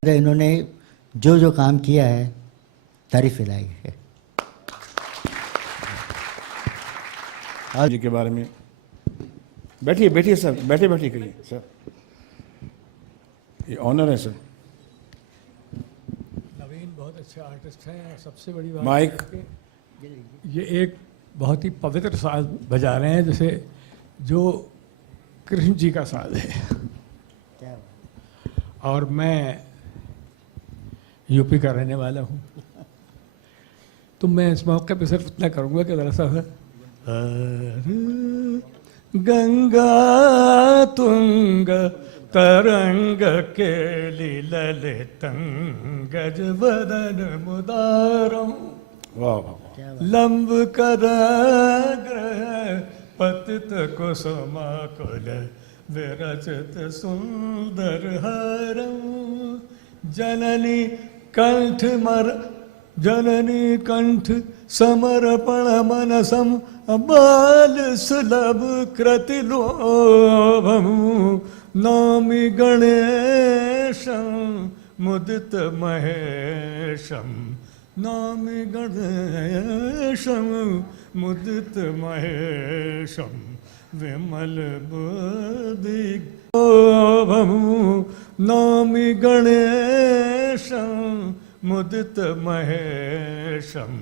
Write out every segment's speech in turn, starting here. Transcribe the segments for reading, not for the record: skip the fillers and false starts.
इन्होंने जो जो काम किया है तारीफ लायक है। आज जी के बारे में बैठिए बैठिए सर, बैठे बैठिए करिए सर, ये ऑनर है सर। नवीन बहुत अच्छे आर्टिस्ट हैं और सबसे बड़ी बात माइक। है कि ये एक बहुत ही पवित्र साज बजा रहे हैं, जैसे जो कृष्ण जी का साज है। और मैं यूपी का रहने वाला हूँ, तो मैं इस मौके पे सिर्फ इतना करूँगा कि ज़रा सा गंगा तुंग तरंग के ललितंगज वदन मुदारम वाह वाह, लंब कराग्रह पतित कुसुमाकुल विरचित सुंदर हरम जननी कंठ समर्पण मनसम बाल सुलभ कृतिलोभम नौमि गणेशम मुदित महेशम नौमि गणेशम मुदित महेशम विमल बुद्धि नौमि गणेशम मुदित महेशम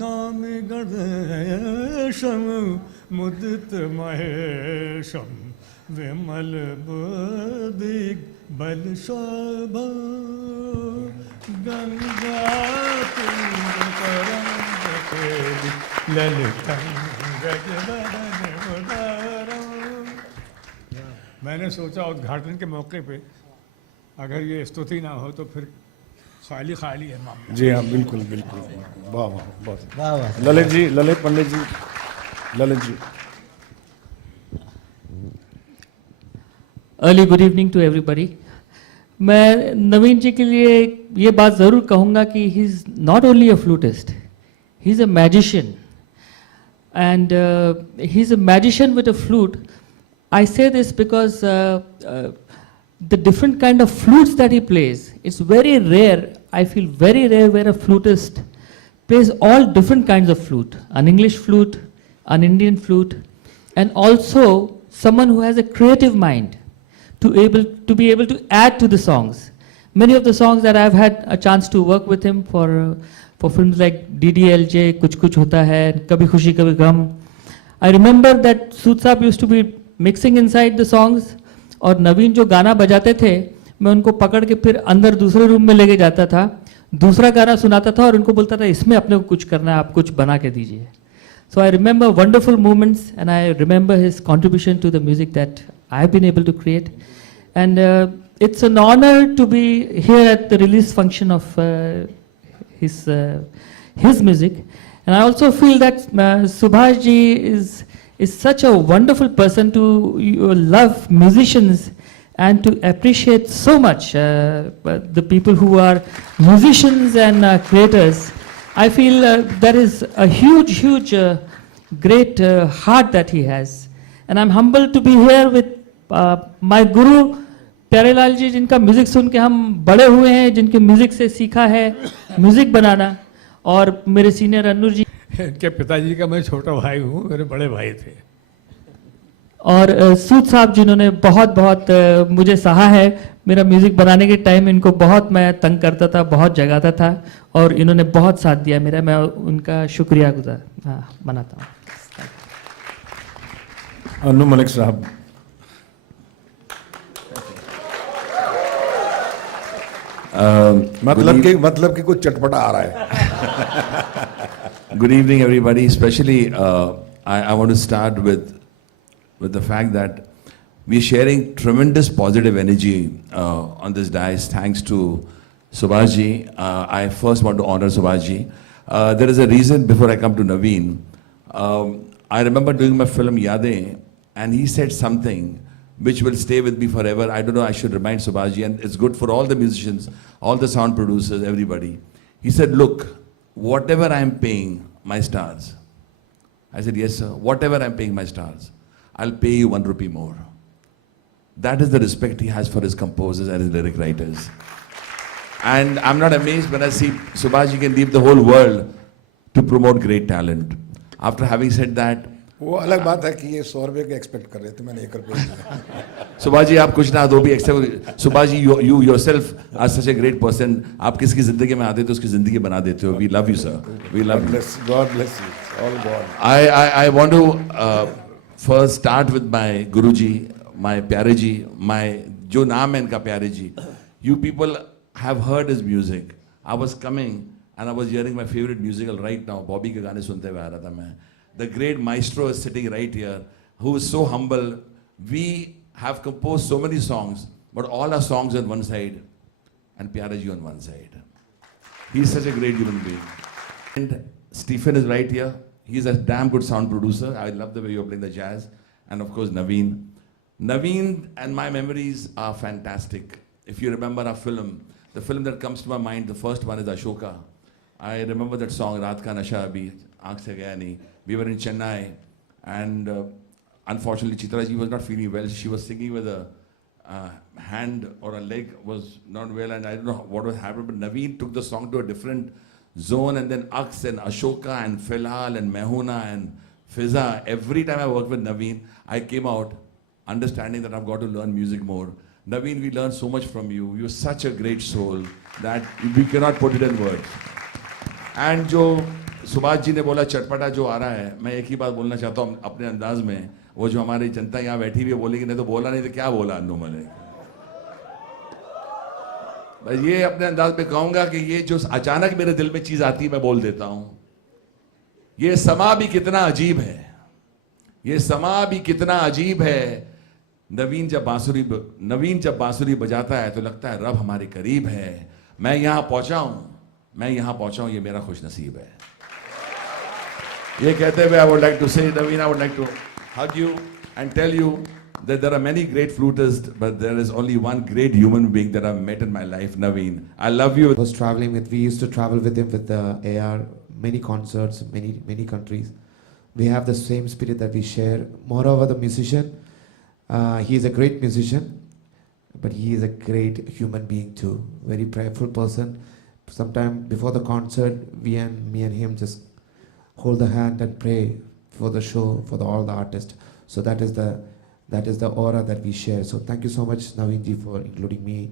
नौमि गणेशम मुदित महेशम विमल बुद्धि बल शोभा गंगा तुंग तरंग केलि ललितंगज वदन मुदारम। मैंने सोचा उद्घाटन के मौके पे अगर ये स्तुति ना हो तो फिर खाली खाली है मामला। जी हाँ, बिल्कुल बिल्कुल, वाह वाह, बहुत वाह वाह। Lalit ji, Lalit Pandit ji, Lalit ji. Early good evening to everybody. मैं नवीन जी के लिए ये बात ज़रूर कहूँगा कि he is not only a flautist, he is a magician and he's a magician with a flute. I say this because the different kind of flutes that he plays, it's very rare, I feel very rare where a flutist plays all different kinds of flute, an English flute, an Indian flute, and also someone who has a creative mind to be able to add to the songs. Many of the songs that I've had a chance to work with him for films like DDLJ, Kuch Kuch Hota Hai, Kabhi Khushi Kabhi Gham. I remember that Sood Saab used to be mixing inside the songs, और नवीन जो गाना बजाते थे मैं उनको पकड़ के फिर अंदर दूसरे रूम में लेके जाता था, दूसरा गाना सुनाता था और उनको बोलता था इसमें अपने को कुछ करना है, आप कुछ बना के दीजिए. So I remember wonderful moments and I remember his contribution to the music that I have been able to create. And it's an honor to be here at the release function of his music. And I also feel that Subhash ji is such a wonderful person to love musicians and to appreciate so much the people who are musicians and creators. I feel there is a huge great heart that he has. And I'm humbled to be here with my guru Pyarelal जी, जिनका music सुन के हम बड़े हुए हैं, जिनके music से सीखा है म्यूज़िक बनाना, और मेरे सीनियर अन्नूर जी, इनके पिताजी का मैं छोटा भाई हूँ, मेरे बड़े भाई थे, और सूद साहब जिन्होंने बहुत मुझे सहा है. मेरा म्यूज़िक बनाने के टाइम इनको बहुत मैं तंग करता था, बहुत जगाता था, और इन्होंने बहुत साथ दिया मेरा. मैं उनका शुक्रिया गुजार मनाता हूँ. अन्नू मलिक साहब. मतलब कि कुछ चटपटा आ रहा है. Good evening, everybody. Especially, I want to start with the fact that we are sharing tremendous positive energy on this dais. Thanks to Subhash ji. I first want to honor Subhash ji. There is a reason before I come to Naveen. I remember doing my film Yadein, and he said something which will stay with me forever. I don't know, I should remind Subhash ji, and it's good for all the musicians, all the sound producers, everybody. He said, look, whatever I'm paying my stars. I said, yes, sir. Whatever I'm paying my stars, I'll pay you 1 rupee more. That is the respect he has for his composers and his lyric writers. And I'm not amazed when I see Subhash, you can leave the whole world to promote great talent. After having said that, वो अलग बात है कि ये 100 रुपये के expect कर रहे थे, मैंने 1 रुपये दिया. सुभाष जी आप कुछ ना दो भी accept. Subhash ji you yourself are such a great person. आप किसकी जिंदगी में आते तो उसकी जिंदगी बना देते हो. We love you sir. We love you. God bless you. All God. I want to first start with my Guruji, my प्यारे जी, my जो नाम है इनका प्यारे जी. You people have heard his music. I was coming and I was hearing my favorite musical right now. Bobby के गाने सुनते हुए आ रहा था मैं. The great maestro is sitting right here, who is so humble. We have composed so many songs, but all our songs on one side and Pyara ji on one side. He is such a great human being. And Stephen is right here. He is a damn good sound producer. I love the way you're playing the jazz. And of course, Naveen. Naveen and my memories are fantastic. If you remember our film, the film that comes to my mind, the first one is Ashoka. I remember that song, Raat Ka Nasha Abhi, Aankh Se Gaya Nahi. We were in Chennai, and unfortunately, Chitra ji was not feeling well. She was singing with a hand or a leg was not well, and I don't know what was happening. But Naveen took the song to a different zone, and then Aks and Ashoka and Filhal and Mehuna and Fiza. Every time I worked with Naveen, I came out understanding that I've got to learn music more. Naveen, we learned so much from you. You're such a great soul that we cannot put it in words. And जो सुभाष जी ने बोला चटपटा जो आ रहा है, मैं एक ही बात बोलना चाहता हूँ अपने अंदाज में. वो जो हमारी जनता यहाँ बैठी हुई है बोलेगी नहीं तो बोला नहीं तो क्या बोला अन्नू मैंने. बस ये अपने अंदाज में कहूँगा कि ये जो अचानक मेरे दिल में चीज़ आती है मैं बोल देता हूँ. ये समा भी कितना अजीब है, ये समा भी कितना अजीब है. नवीन जब बांसुरी बजाता है तो लगता है रब हमारे करीब है. मैं यहाँ पहुँचा हूँ, ये मेरा खुश नसीब है. ये कहते हुए I would like to say, Naveen, I would like to hug you and tell you that there are many great flutists, but there is only one great human being that I've met in my life, Naveen. I love you. We used to travel with him with the AR, many concerts, many countries. We have the same spirit that we share. Moreover, the musician, he is a great musician, but he is a great human being too. Very prayerful person. Sometime before the concert, me and him just hold the hand and pray for the show, for all the artists. So that is the aura that we share. So thank you so much, Naveen ji, for including me,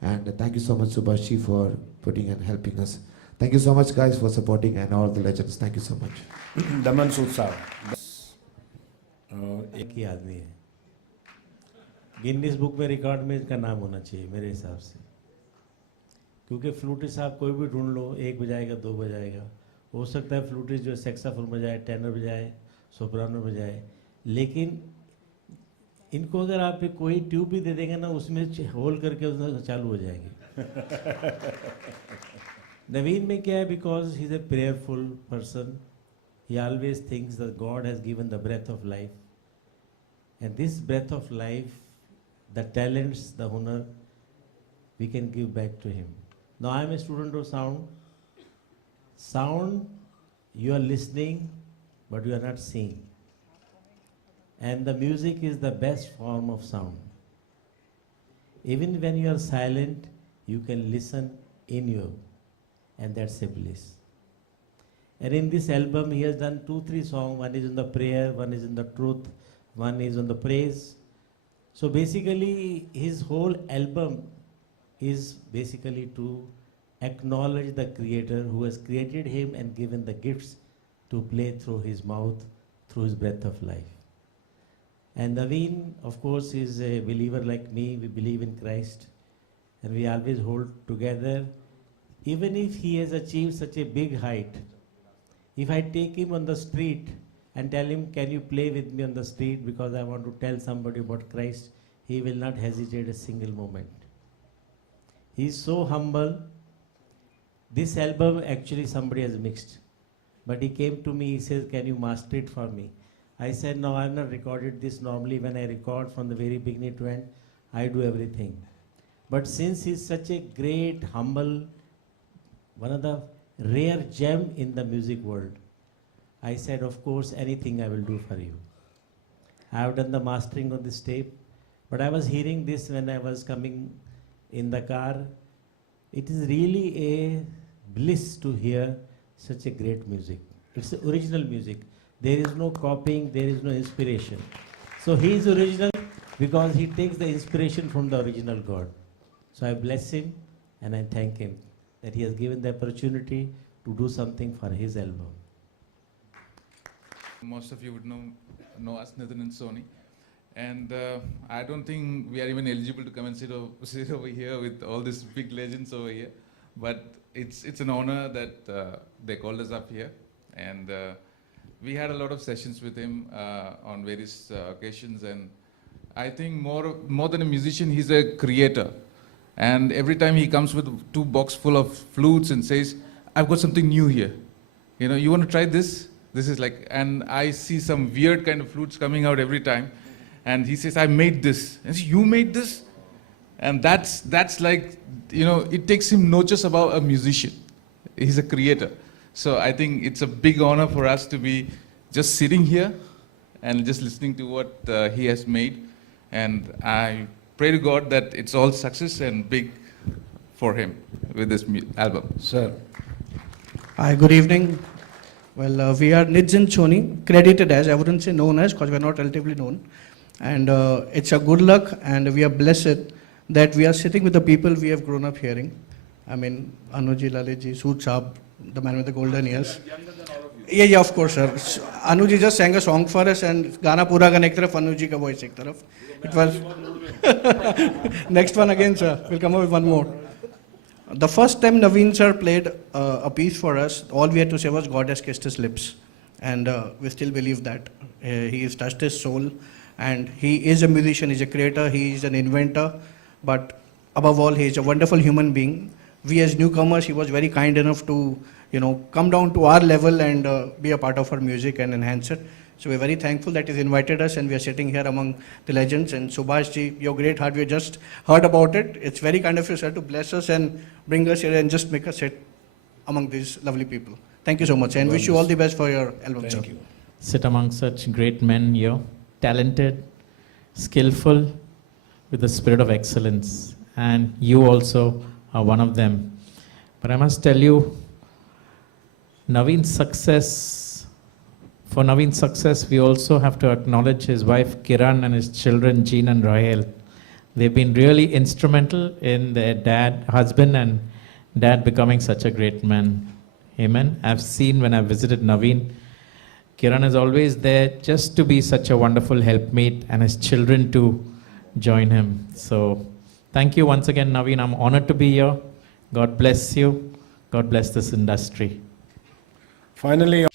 and thank you so much, Subhash ji, for putting and helping us. Thank you so much, guys, for supporting and all the legends. Thank you so much. दमन सूद साहब. एक ही आदमी है. Guinness book में record में इसका नाम होना चाहिए मेरे हिसाब से, क्योंकि फ्लूटिस्ट आप कोई भी ढूंढ लो, एक बजाएगा, दो बजाएगा. हो सकता है फ्लूटिस्ट जो सेक्साफोन बजाए, टेनर बजाए, सोप्रानो बजाए, लेकिन इनको अगर आप कोई ट्यूब भी दे देंगे ना, उसमें होल करके उसमें चालू हो जाएगी. नवीन में क्या है, because he is a prayerful person. He always thinks that God has given the breath of life, and this breath of life, the talents, the हुनर, we can give back to him. Now I am a student of sound. Sound, you are listening, but you are not seeing. And the music is the best form of sound. Even when you are silent, you can listen in you, and that's a bliss. And in this album, he has done 2-3 songs. One is on the prayer, one is on the truth, one is on the praise. So basically, his whole album is basically to acknowledge the Creator who has created him and given the gifts to play through his mouth, through his breath of life. And Naveen, of course, is a believer like me. We believe in Christ, and we always hold together. Even if he has achieved such a big height, if I take him on the street and tell him, can you play with me on the street because I want to tell somebody about Christ, he will not hesitate a single moment. He is so humble. This album actually somebody has mixed, but he came to me, he says, can you master it for me? I said, no, I have not recorded this. Normally when I record from the very beginning to end, I do everything. But since he's such a great, humble, one of the rare gem in the music world, I said, of course, anything I will do for you. I have done the mastering on this tape, but I was hearing this when I was coming in the car. It is really a bliss to hear such a great music. It's original music. There is no copying, there is no inspiration. So he is original because he takes the inspiration from the original God. So I bless him and I thank him that he has given the opportunity to do something for his album. Most of you would know us, Nitin and Sony. And I don't think we are even eligible to come and sit over here with all these big legends over here. But it's an honor that they called us up here. And we had a lot of sessions with him on various occasions. And I think more than a musician, he's a creator. And every time he comes with 2 boxes full of flutes and says, I've got something new here. You know, you want to try this? This is like, and I see some weird kind of flutes coming out every time. And he says, I made this. And I say, you made this? And that's like, you know, it takes him not just about a musician. He's a creator. So I think it's a big honor for us to be just sitting here and just listening to what he has made. And I pray to God that it's all success and big for him with this album. Sir. Hi, good evening. Well, we are Nids and Choni, credited as, I wouldn't say known as, because we are not relatively known. And it's a good luck, and we are blessed that we are sitting with the people we have grown up hearing. I mean, Anuji, Lalitji, Sood Saab, the man with the golden ears. Yeah, of course, sir. Anuji just sang a song for us, and Gana Pura ka ek taraf, Anuji ka voice ek taraf. It was next one again, sir. We'll come up with one more. The first time Naveen sir played a piece for us, all we had to say was God has kissed his lips. And we still believe that. He has touched his soul. And he is a musician, he's a creator, he is an inventor. But above all, he is a wonderful human being. We as newcomers, he was very kind enough to, you know, come down to our level and be a part of our music and enhance it. So we're very thankful that he's invited us, and we are sitting here among the legends. And Subhash ji, your great heart, we just heard about it. It's very kind of you, sir, to bless us and bring us here and just make us sit among these lovely people. Thank you so much, and wish you all the best for your album, sir. Thank you. Sit among such great men here, talented, skillful, with a spirit of excellence. And you also are one of them. But I must tell you, for Naveen's success, we also have to acknowledge his wife Kiran and his children Jean and Rahel. They've been really instrumental in their husband and dad becoming such a great man. Amen. I've seen when I visited Naveen, Kiran is always there just to be such a wonderful helpmate, and his children to join him. So thank you once again, Naveen. I'm honored to be here. God bless you. God bless this industry. Finally,